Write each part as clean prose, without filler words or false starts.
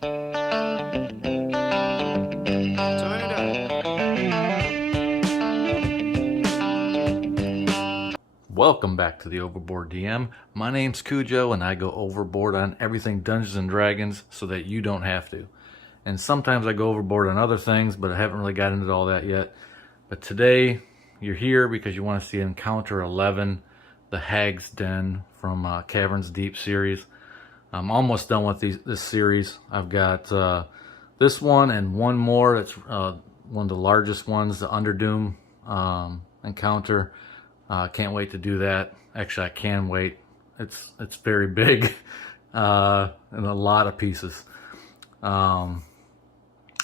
Turn it up. Welcome back to the Overboard DM. My name's Cujo and I go overboard on everything Dungeons and Dragons so that you don't have to. And sometimes I go overboard on other things, but I haven't really got into all that yet. But today you're here because you want to see Encounter 11, the Hag's Den from Caverns Deep series. I'm almost done with this series. I've got this one and one more. It's one of the largest ones, the Underdoom Encounter. Can't wait to do that. Actually, I can wait. It's very big and a lot of pieces. I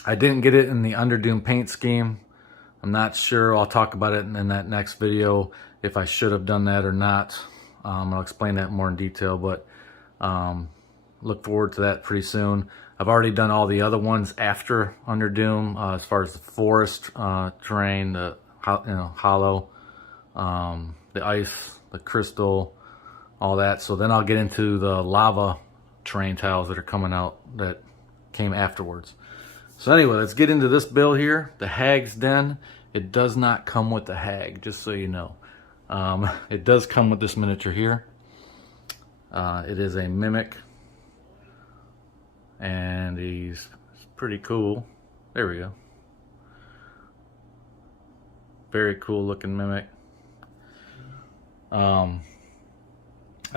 didn't get it in the Underdoom paint scheme. I'm not sure. I'll talk about it in that next video if I should have done that or not. I'll explain that more in detail, but look forward to that pretty soon. I've already done all the other ones after Underdoom, as far as the forest terrain, the hollow, the ice, the crystal, all that. So then I'll get into the lava terrain tiles that are coming out that came afterwards. So anyway, let's get into this build here, the Hag's Den. It does not come with the hag, just so you know. It does come with this miniature here. It is a mimic, and he's pretty cool. There we go. Very cool looking mimic. I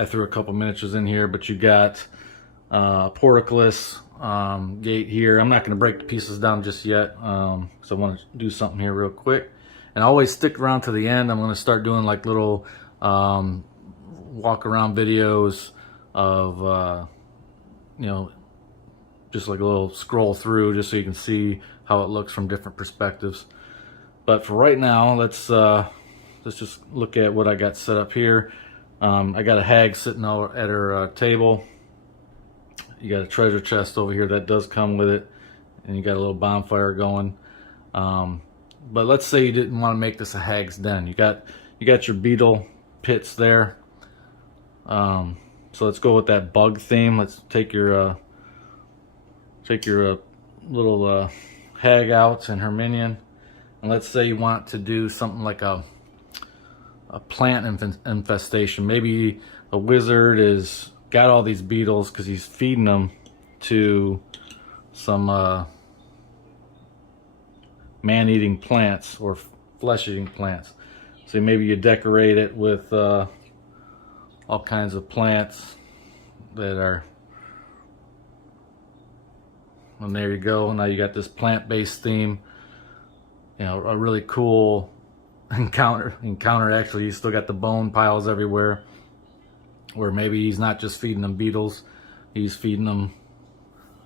threw a couple miniatures in here, but you got portcullis gate here. I'm not going to break the pieces down just yet, so I want to do something here real quick. And always stick around to the end. I'm going to start doing like little walk around videos of just like a little scroll through, just so you can see how it looks from different perspectives. But for right now, let's just look at what I got set up here. I got a hag sitting at her table. You got a treasure chest over here that does come with it, and you got a little bonfire going. But let's say you didn't want to make this a Hag's Den. You got your Beetle Pits there. So let's go with that bug theme. Let's take your little hag out and her minion, and let's say you want to do something like a plant infestation. Maybe a wizard is got all these beetles because he's feeding them to some man-eating plants or flesh-eating plants. So maybe you decorate it with all kinds of plants that are, and there you go. Now you got this plant-based theme. You know, a really cool encounter. Actually, you still got the bone piles everywhere, where maybe he's not just feeding them beetles, he's feeding them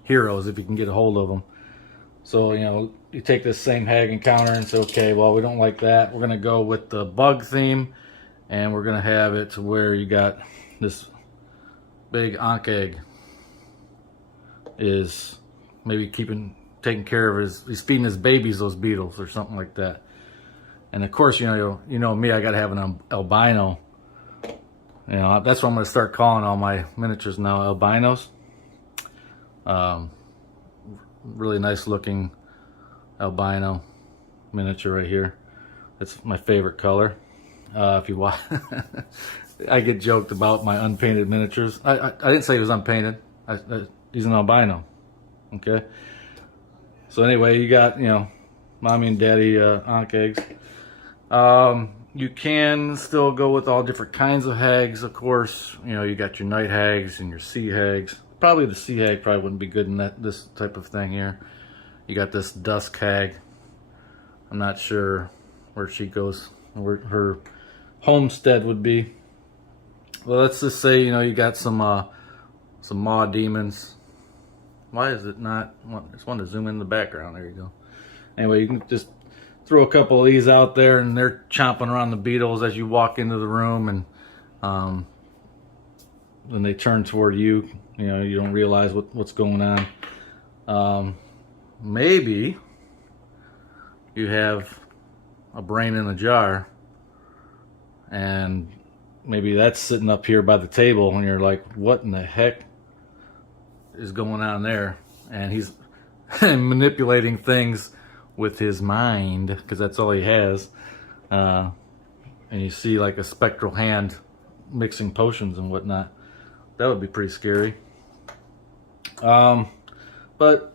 heroes if you can get a hold of them. So, you know, you take this same hag encounter and say, okay, well, we don't like that. We're going to go with the bug theme, and we're going to have it to where you got this big Ankh egg is maybe taking care of he's feeding his babies those beetles or something like that. And of course, you know me, I got to have an albino. You know, that's what I'm going to start calling all my miniatures now, albinos. Really nice looking albino miniature right here. It's my favorite color. If you watch, I get joked about my unpainted miniatures. I didn't say he was unpainted. He's an albino. Okay. So anyway, you got, you know, mommy and daddy Ankh eggs. You can still go with all different kinds of hags, of course. You know, you got your night hags and your sea hags. Probably the sea hag probably wouldn't be good in this type of thing here. You got this dusk hag. I'm not sure where she goes, where her homestead would be. Well, let's just say, you know, you got some maw demons. Why is it not? I just want to zoom in the background. There you go. Anyway, you can just throw a couple of these out there, and they're chomping around the beetles as you walk into the room, and when they turn toward you, you know, you don't realize what's going on. Maybe you have a brain in a jar, and maybe that's sitting up here by the table, and you're like, what in the heck is going on there? and he's manipulating things with his mind, because that's all he has. And you see like a spectral hand mixing potions and whatnot. That would be pretty scary. But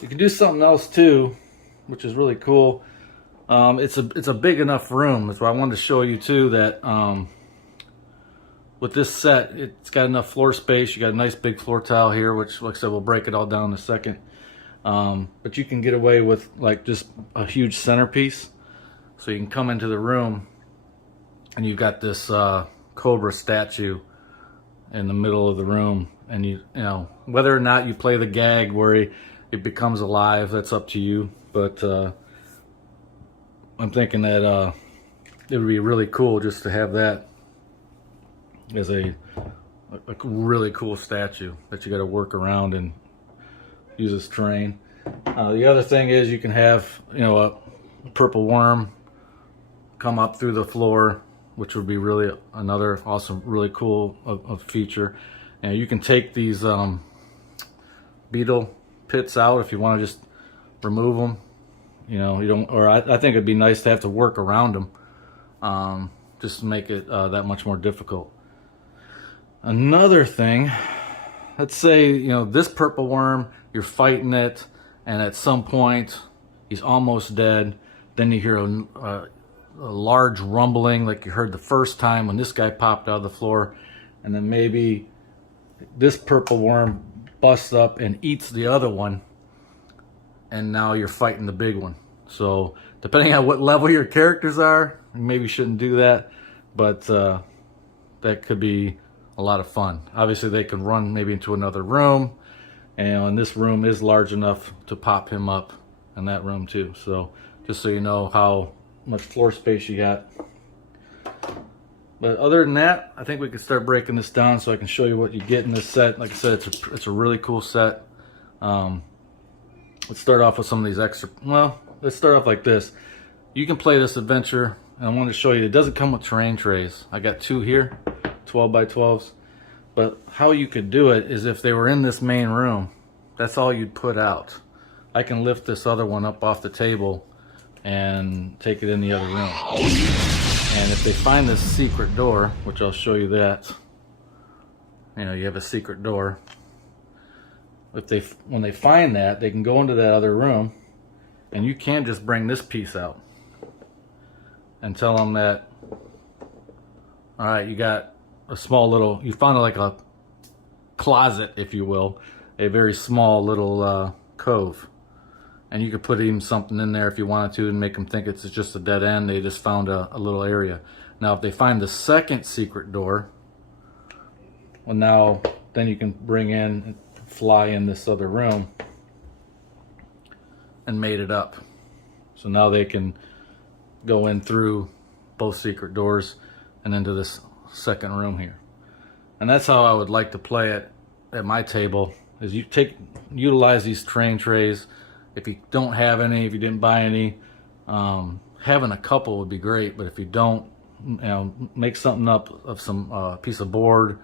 you can do something else too, which is really cool. It's a big enough room. That's why I wanted to show you too that with this set, it's got enough floor space. You got a nice big floor tile here, which like I said, we'll break it all down in a second. But you can get away with like just a huge centerpiece. So you can come into the room and you've got this cobra statue in the middle of the room, and you know, whether or not you play the gag where it becomes alive, that's up to you. But I'm thinking that it would be really cool just to have that as a really cool statue that you got to work around and use as terrain. The other thing is you can have, you know, a purple worm come up through the floor, which would be really another awesome, really cool feature. And you can take these beetle pits out if you want to just remove them. You know, you don't, or I think it'd be nice to have to work around them, just to make it that much more difficult. Another thing, let's say, you know, this purple worm, you're fighting it, and at some point he's almost dead. Then you hear a large rumbling like you heard the first time when this guy popped out of the floor, and then maybe this purple worm busts up and eats the other one, and now you're fighting the big one. So depending on what level your characters are, you maybe shouldn't do that, but that could be a lot of fun. Obviously they can run maybe into another room, and this room is large enough to pop him up in that room too. So just so you know how much floor space you got. But other than that, I think we can start breaking this down so I can show you what you get in this set. Like I said, it's a really cool set. Let's start off with some of these extra, well, let's start off like this. You can play this adventure, and I wanted to show you, it doesn't come with terrain trays. I got two here, 12 by 12s. But how you could do it is if they were in this main room, that's all you'd put out. I can lift this other one up off the table and take it in the other room. And if they find this secret door, which I'll show you that, you know, you have a secret door. When they find that, they can go into that other room, and you can just bring this piece out and tell them that, all right, you got a small little, you found like a closet, if you will, a very small little cove. And you could put even something in there if you wanted to and make them think it's just a dead end. They just found a little area. Now, if they find the second secret door, well, now then you can bring in and fly in this other room and mate it up. So now they can go in through both secret doors and into this second room here. And that's how I would like to play it at my table, is you utilize these terrain trays. If you don't have any, if you didn't buy any, having a couple would be great. But if you don't, you know, make something up of some piece of board,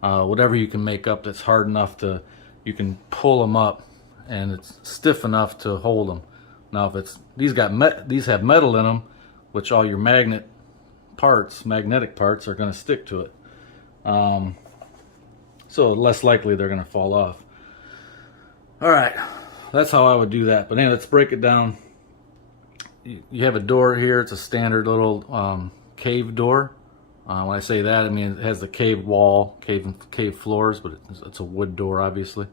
whatever you can make up that's hard enough to, you can pull them up, and it's stiff enough to hold them. Now, if it's these have metal in them, which all your magnetic parts are going to stick to it. So less likely they're going to fall off. All right. That's how I would do that. But anyway, let's break it down. You have a door here. It's a standard little cave door. When I say that, I mean it has the cave wall, cave floors, but it's a wood door, obviously.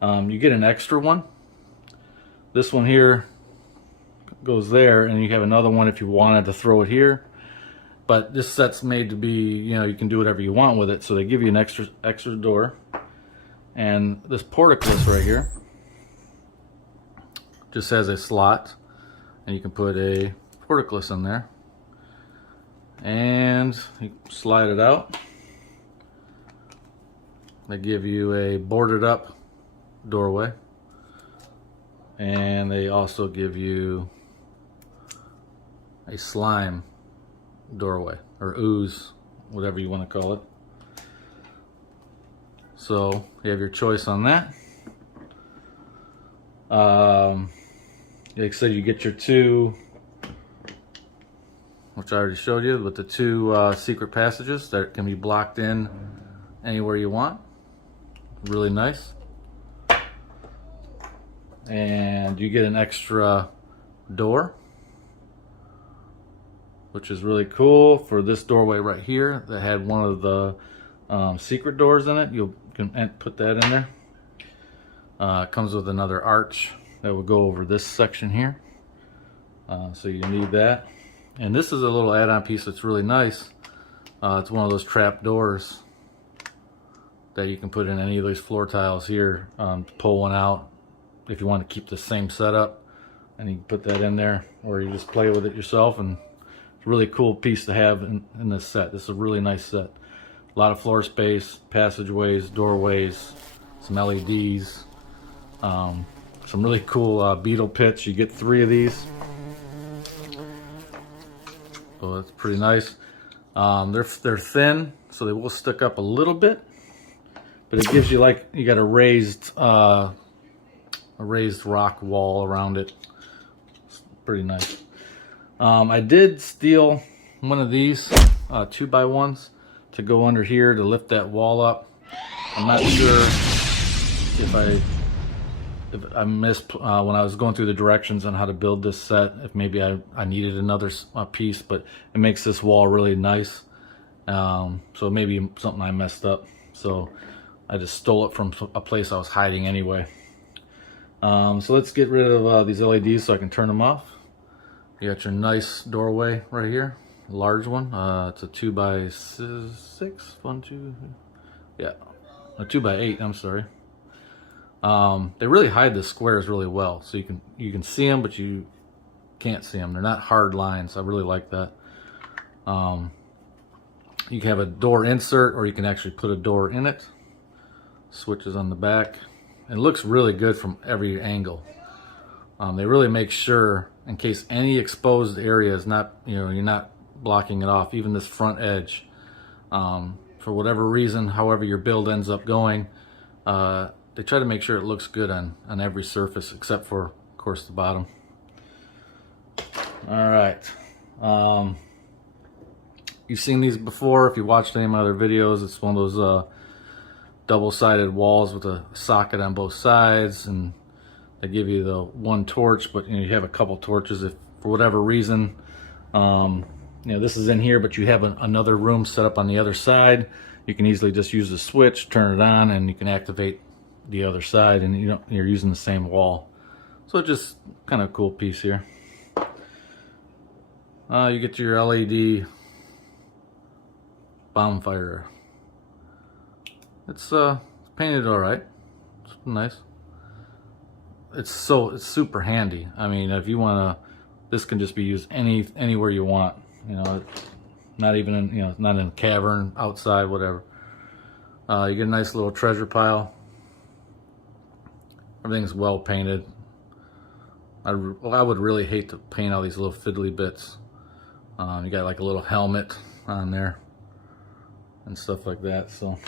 You get an extra one. This one here goes there, and you have another one if you wanted to throw it here. But this set's made to be, you know, you can do whatever you want with it. So they give you an extra door. And this portcullis right here just has a slot, and you can put a portcullis in there, and you slide it out. They give you a boarded up doorway, and they also give you a slime doorway, or ooze, whatever you want to call it. So you have your choice on that. Like I said, you get your two, which I already showed you, with the two secret passages that can be blocked in anywhere you want. Really nice. And you get an extra door, which is really cool for this doorway right here that had one of the secret doors in it. You can put that in there. It comes with another arch that will go over this section here. So you need that. And this is a little add-on piece that's really nice. It's one of those trap doors that you can put in any of these floor tiles here. Pull one out if you want to keep the same setup, and you can put that in there, or you just play with it yourself. And it's a really cool piece to have in this set. This is a really nice set. A lot of floor space, passageways, doorways, some LEDs, some really cool Beetle Pits. You get 3 of these. So that's pretty nice. They're thin, so they will stick up a little bit, but it gives you, like, you got a raised rock wall around it. It's pretty nice. I did steal one of these 2x1s to go under here to lift that wall up. I'm not sure if I missed when I was going through the directions on how to build this set, if maybe I needed another piece, but it makes this wall really nice. So maybe something I messed up. So I just stole it from a place I was hiding anyway. So let's get rid of these LEDs so I can turn them off. You got your nice doorway right here, large one. It's a 2x6, 1, 2, yeah, a 2x8. I'm sorry. They really hide the squares really well, so you can see them, but you can't see them. They're not hard lines. I really like that. You can have a door insert, or you can actually put a door in it. Switches on the back. It looks really good from every angle. They really make sure, in case any exposed area is not, you're not blocking it off, even this front edge. For whatever reason, however your build ends up going, they try to make sure it looks good on every surface, except for, of course, the bottom. All right. You've seen these before if you watched any of my other videos. It's one of those double-sided walls with a socket on both sides, and they give you the one torch, but you have a couple torches if for whatever reason this is in here, but you have another room set up on the other side. You can easily just use the switch, turn it on, and you can activate the other side, and you're using the same wall. So just kind of a cool piece here. You get your LED bonfire. It's painted all right. It's nice. It's super handy. I mean, if you wanna, this can just be used anywhere you want. Not even in not in a cavern, outside, whatever. You get a nice little treasure pile. Everything's well painted. I would really hate to paint all these little fiddly bits. You got like a little helmet on there and stuff like that. So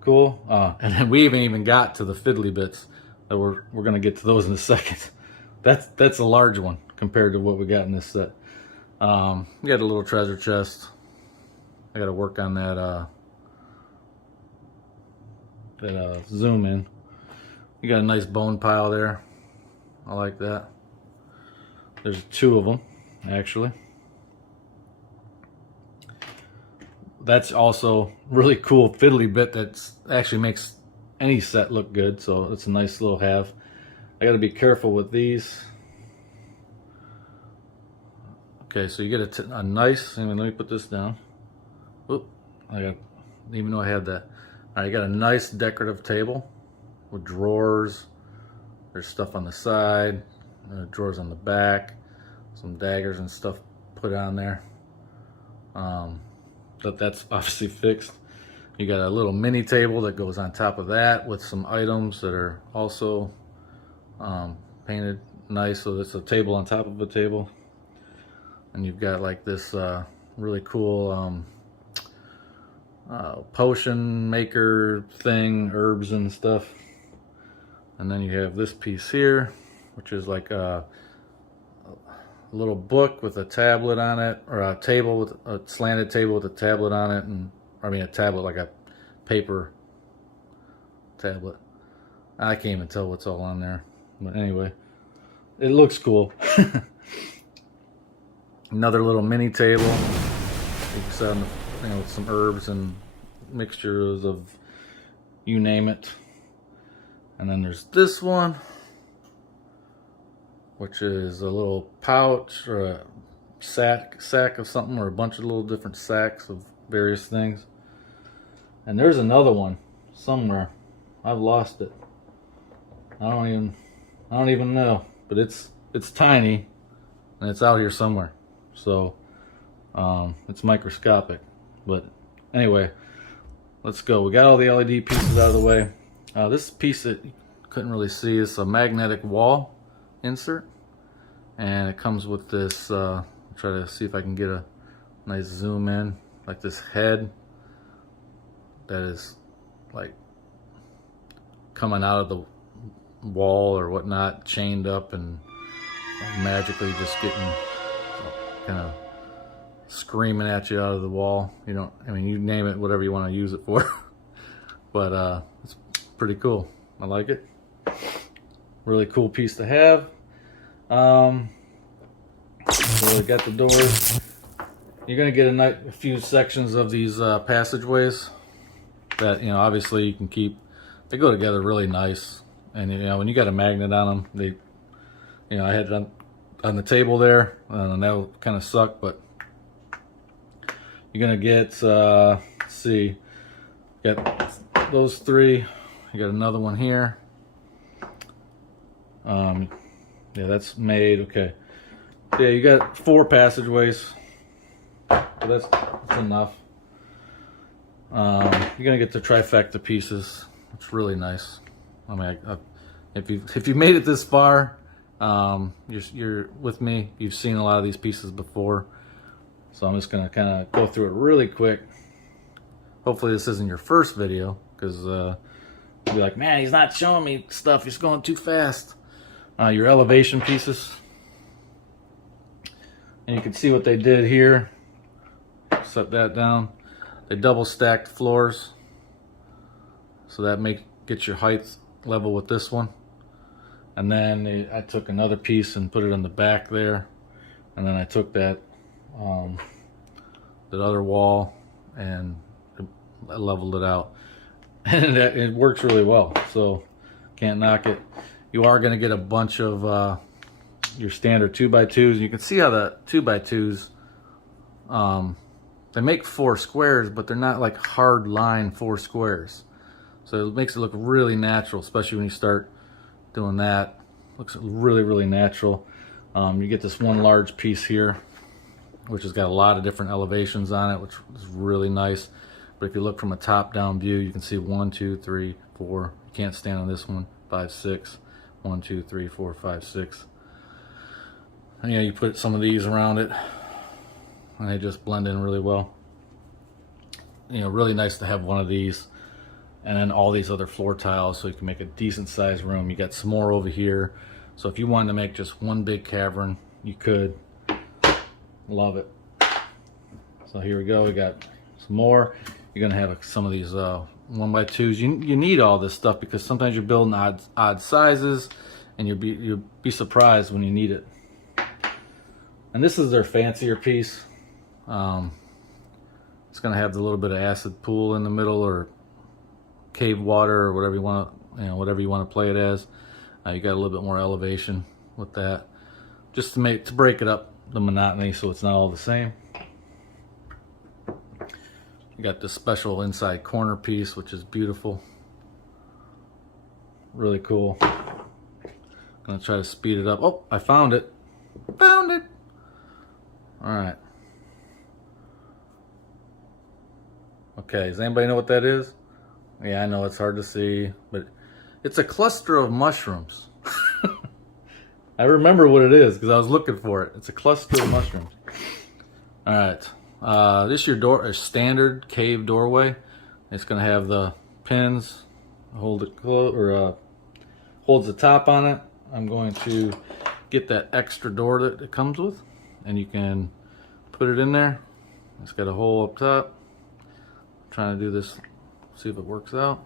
cool. And then we even got to the fiddly bits. That we're gonna get to those in a second. That's a large one compared to what we got in this set. We got a little treasure chest. I got to work on that zoom in. You got a nice bone pile there. I like that. There's 2 of them actually. That's also really cool fiddly bit that actually makes any set look good, so it's a nice little have. I got to be careful with these. Okay, so you get a nice, let me put this down. Oop, even though I had that. All right, you got a nice decorative table with drawers. There's stuff on the side, drawers on the back, some daggers and stuff put on there. But that's obviously fixed. You got a little mini table that goes on top of that with some items that are also painted nice. So it's a table on top of a table. And you've got like this really cool potion maker thing, herbs and stuff. And then you have this piece here, which is like a little book with a tablet on it, or a table with a slanted table with a tablet on it, and I mean a tablet like a paper tablet. I can't even tell what's all on there, but anyway, it looks cool. Another little mini table. You can set, you know, with some herbs and mixtures of you name it. And then there's this one, which is a little pouch or a sack of something, or a bunch of little different sacks of various things. And there's another one somewhere. I've lost it. I don't even know, but it's tiny and it's out here somewhere. So it's microscopic. But anyway, let's go. We got all the LED pieces out of the way. This piece that you couldn't really see is a magnetic wall insert, and it comes with this, I'll try to see if I can get a nice zoom in, like this head that is like coming out of the wall or whatnot, chained up and magically just getting kind of screaming at you out of the wall. You don't, I mean, you name it, whatever you want to use it for. But it's pretty cool. I like it. Really cool piece to have. So we got the doors. You're gonna get a few sections of these passageways that, you know, obviously you can keep. They go together really nice, and you know, when you got a magnet on them, they, you know, I had it on the table there, and that will kind of suck. But you're gonna get, let's see, got those three. You got another one here. Yeah, that's made. Okay. Yeah, you got 4 passageways. So that's enough. You're gonna get the trifecta pieces. It's really nice. I mean, if you've made it this far, you're with me. You've seen a lot of these pieces before, so I'm just gonna kind of go through it really quick. Hopefully, this isn't your first video, because you'll be like, man, he's not showing me stuff. He's going too fast. Your elevation pieces, and you can see what they did here. Set that down. They double stacked floors, so that gets your height level with this one. And then I took another piece and put it on the back there, and then I took that other wall and I leveled it out, and it works really well. So can't knock it. You are going to get a bunch of your standard 2x2s. You can see how the 2x2s, they make 4 squares, but they're not like hard line 4 squares. So it makes it look really natural, especially when you start doing that. Looks really, really natural. You get this one large piece here, which has got a lot of different elevations on it, which is really nice. But if you look from a top-down view, you can see 1, 2, 3, 4. You can't stand on this one. 5, 6. 1, 2, 3, 4, 5, 6. And yeah, you put some of these around it, and they just blend in really well. You know, really nice to have one of these, and then all these other floor tiles, so you can make a decent sized room. You got some more over here, so if you wanted to make just one big cavern, you could. Love it. So here we go. We got some more. You're gonna have some of these 1x2s. You need all this stuff because sometimes you're building odd sizes, and you'll be surprised when you need it. And this is their fancier piece. It's gonna have the little bit of acid pool in the middle, or cave water, or whatever you want to, whatever you want to play it as. You got a little bit more elevation with that, just to break it up, the monotony, so it's not all the same. You got this special inside corner piece, which is beautiful. Really cool. Gonna try to speed it up. Oh, I found it. Found it. All right. Okay, does anybody know what that is? Yeah, I know it's hard to see, but it's a cluster of mushrooms. I remember what it is because I was looking for it. It's a cluster of mushrooms. All right. This is your standard cave doorway. It's going to have the pins hold holds the top on it. I'm going to get that extra door that it comes with, and you can put it in there. It's got a hole up top. I'm trying to do this, see if it works out.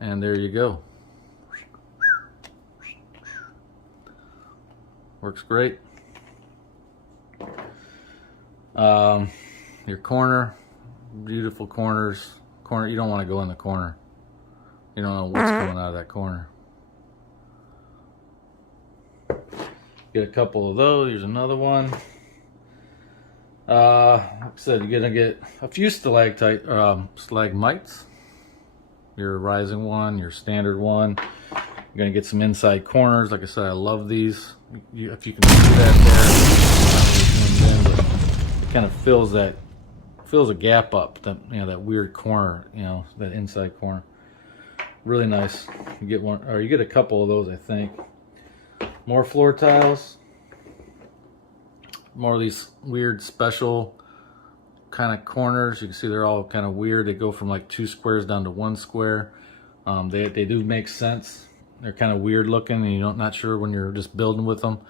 And there you go. Works great. Your corner, beautiful corners. Corner, you don't want to go in the corner. You don't know what's going out of that corner. Get a couple of those. Here's another one. Like I said, you're gonna get a few stalagmites. Your rising one, your standard one. You're gonna get some inside corners. Like I said, I love these. If you can see that there, it kind of fills a gap up. That, you know, that weird corner. You know, that inside corner. Really nice. You get one, or you get a couple of those, I think. More floor tiles. More of these weird special kind of corners. You can see they're all kind of weird. They go from like 2 squares down to 1 square. They do make sense. They're kind of weird looking, and you're not sure when you're just building with them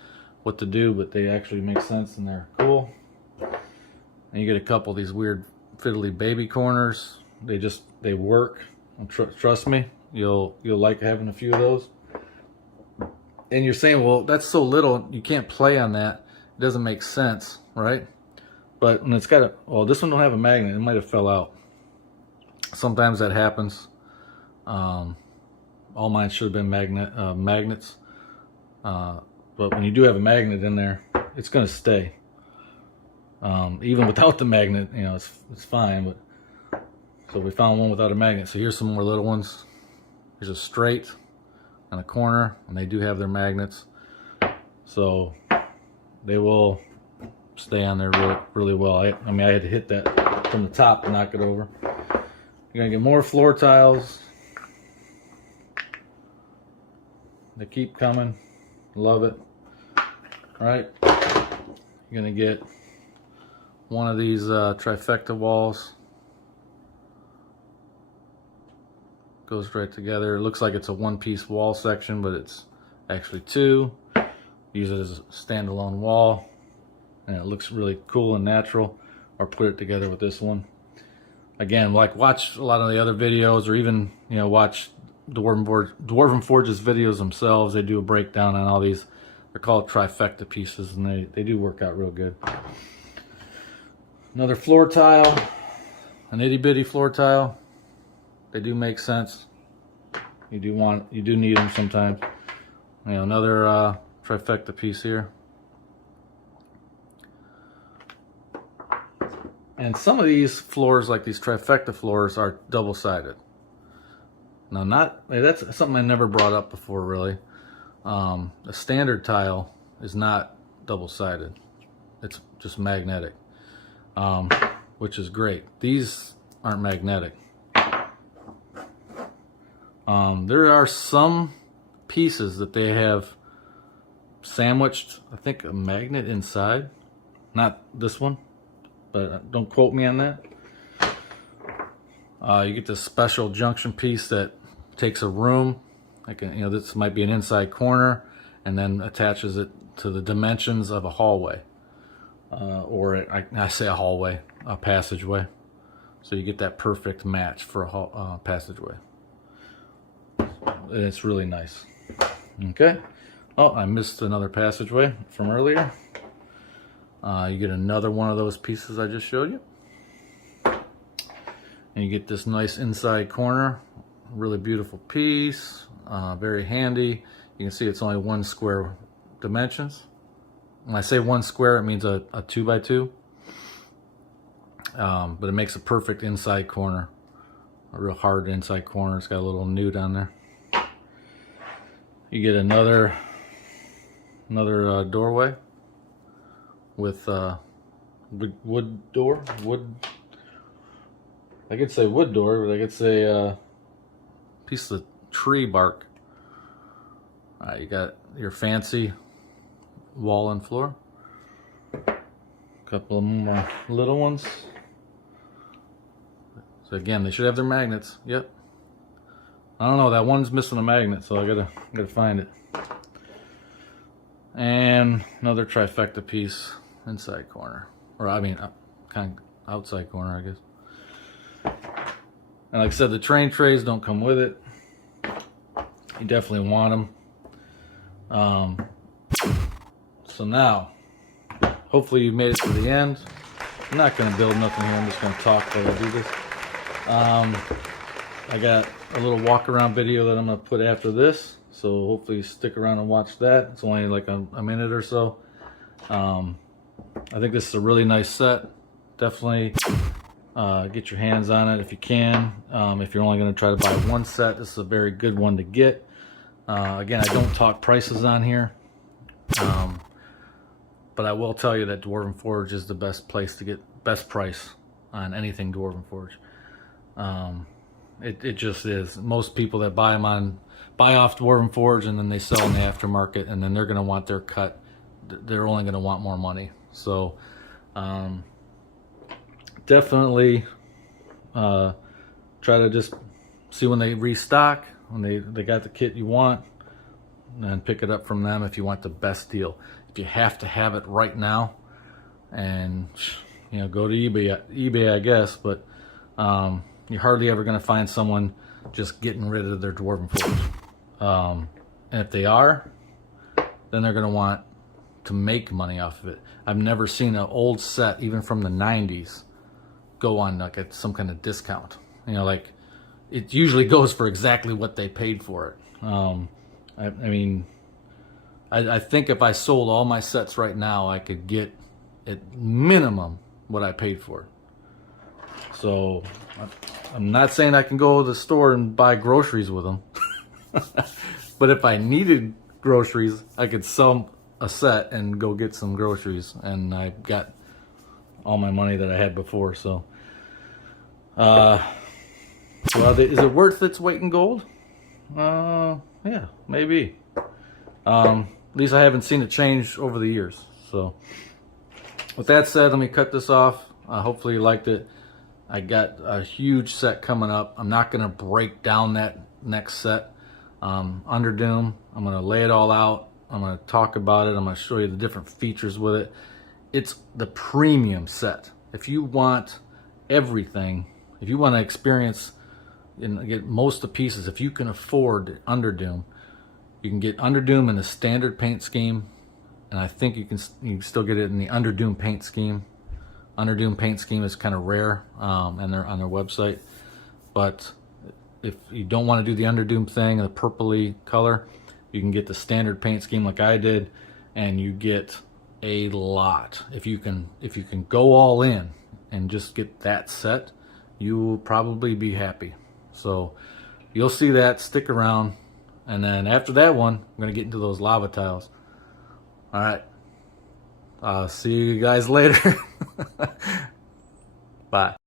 what to do, but they actually make sense and they're cool. And you get a couple of these weird fiddly baby corners. They work. Trust me, you'll like having a few of those. And you're saying, well, that's so little, you can't play on that. It doesn't make sense, right? But when it's got a, well, this one don't have a magnet. It might have fell out. Sometimes that happens. All mine should have been magnets. But when you do have a magnet in there, it's going to stay. Even without the magnet, you know, it's fine. But so we found one without a magnet. So here's some more little ones. Here's a straight on a corner, and they do have their magnets. So they will stay on there really well. I mean, I had to hit that from the top to knock it over. You're gonna get more floor tiles. They keep coming. Love it. All right. You're gonna get one of these trifecta walls. Goes right together. It looks like it's a one-piece wall section, but it's actually 2. Use it as a standalone wall, and it looks really cool and natural. Or put it together with this one. Again, like watch a lot of the other videos, or even, you know, watch Dwarven Forge's videos themselves. They do a breakdown on all these. They're called trifecta pieces, and they do work out real good. Another floor tile, an itty bitty floor tile. They do make sense. You do need them sometimes. You know, another trifecta piece here. And some of these floors, like these trifecta floors, are double-sided. Now, that's something I never brought up before, really. A standard tile is not double-sided. It's just magnetic, which is great. These aren't magnetic. There are some pieces that they have sandwiched, I think, a magnet inside. Not this one, but don't quote me on that. You get this special junction piece that takes a room, like, you know, this might be an inside corner, and then attaches it to the dimensions of a hallway, I say a hallway, a passageway. So you get that perfect match for a passageway. And it's really nice. Okay. Oh, I missed another passageway from earlier. You get another one of those pieces I just showed you. And you get this nice inside corner. Really beautiful piece. Very handy. You can see it's only 1 square dimensions. When I say 1 square, it means a 2x2. But it makes a perfect inside corner. A real hard inside corner. It's got a little newt on there. You get another doorway with wood door. I could say wood door, but I could say piece of tree bark. You got your fancy wall and floor. A couple of more little ones. So again, they should have their magnets. Yep. I don't know, that one's missing a magnet, so I gotta find it. And another trifecta piece, inside corner, or I mean, kind of outside corner, I guess. And like I said, the train trays don't come with it. You definitely want them. So now, hopefully you made it to the end. I'm not going to build nothing here. I'm just going to talk while I do this. I got a little walk around video that I'm going to put after this. So hopefully stick around and watch that. It's only like a minute or so. I think this is a really nice set. Definitely get your hands on it if you can. If you're only going to try to buy one set, this is a very good one to get. Again, I don't talk prices on here. But I will tell you that Dwarven Forge is the best place to get best price on anything Dwarven Forge. It just is. Most people that buy off Dwarven Forge and then they sell in the aftermarket, and then they're going to want their cut. They're only going to want more money. So definitely try to just see when they restock, when they got the kit you want, and pick it up from them if you want the best deal. If you have to have it right now, and go to eBay, I guess, but you're hardly ever going to find someone just getting rid of their Dwarven Forge. And if they are, then they're going to want to make money off of it. I've never seen an old set, even from the 90s, go on like at some kind of discount. Like it usually goes for exactly what they paid for it. I mean, I think if I sold all my sets right now, I could get at minimum what I paid for it. So I'm not saying I can go to the store and buy groceries with them. But if I needed groceries, I could sell a set and go get some groceries. And I got all my money that I had before. So, well, is it worth its weight in gold? Yeah, maybe. At least I haven't seen it change over the years. So with that said, let me cut this off. Hopefully you liked it. I got a huge set coming up. I'm not going to break down that next set. Underdoom, I'm going to lay it all out. I'm going to talk about it. I'm going to show you the different features with it. It's the premium set. If you want everything, if you want to experience and get most of the pieces, if you can afford Underdoom, you can get Underdoom in the standard paint scheme, and I think you can still get it in the Underdoom paint scheme. Underdoom paint scheme is kind of rare, and they're on their website. But if you don't want to do the Underdoom thing, the purpley color, you can get the standard paint scheme like I did, and you get a lot. If you can go all in and just get that set, you will probably be happy. So you'll see that. Stick around. And then after that one, I'm going to get into those lava tiles. All right. See you guys later. Bye.